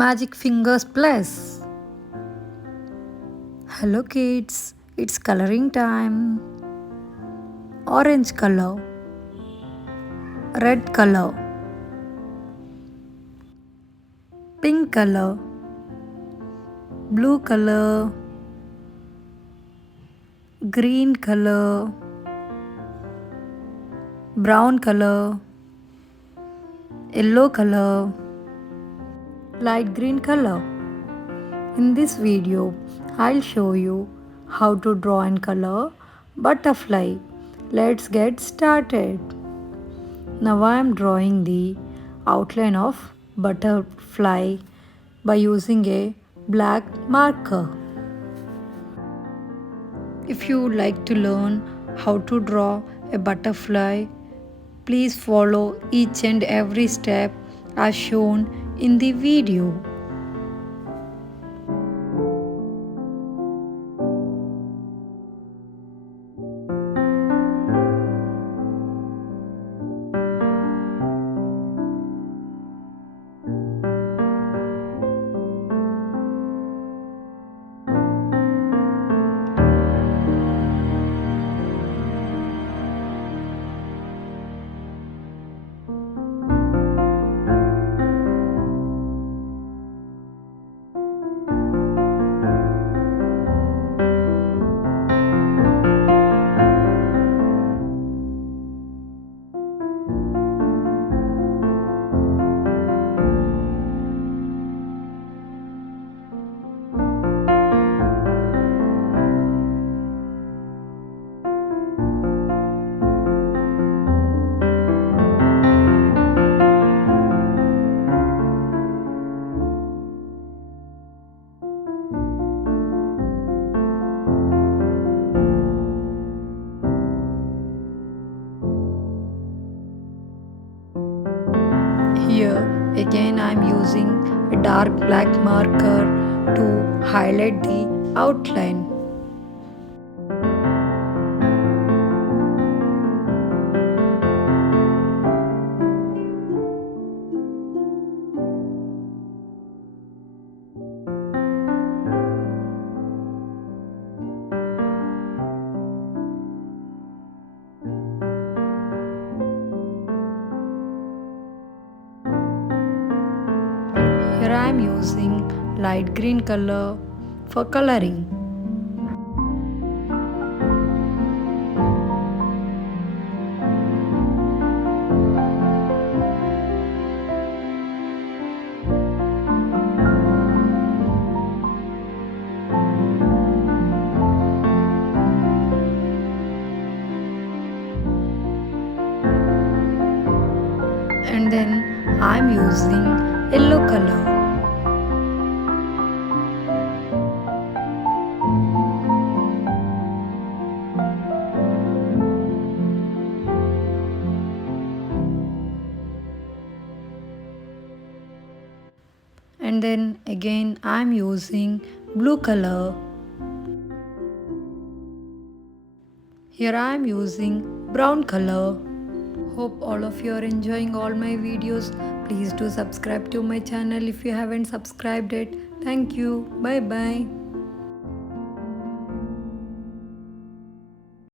Magic Fingers Plus. Hello kids, it's coloring time. Orange color, red color, pink color, blue color, green color, brown color, yellow color, light green color. In this video, I'll show you how to draw and color butterfly. Let's get started. Now I am drawing the outline of butterfly by using a black marker. If you would like to learn how to draw a butterfly, please follow each and every step as shown in the video. Here again I am using a dark black marker to highlight the outline. Here I am using light green color for coloring. And then I am using yellow color. And then again I am using blue color. Here I am using brown color. Hope all of you are enjoying all my videos. Please do subscribe to my channel if you haven't subscribed it. Thank you. Bye bye.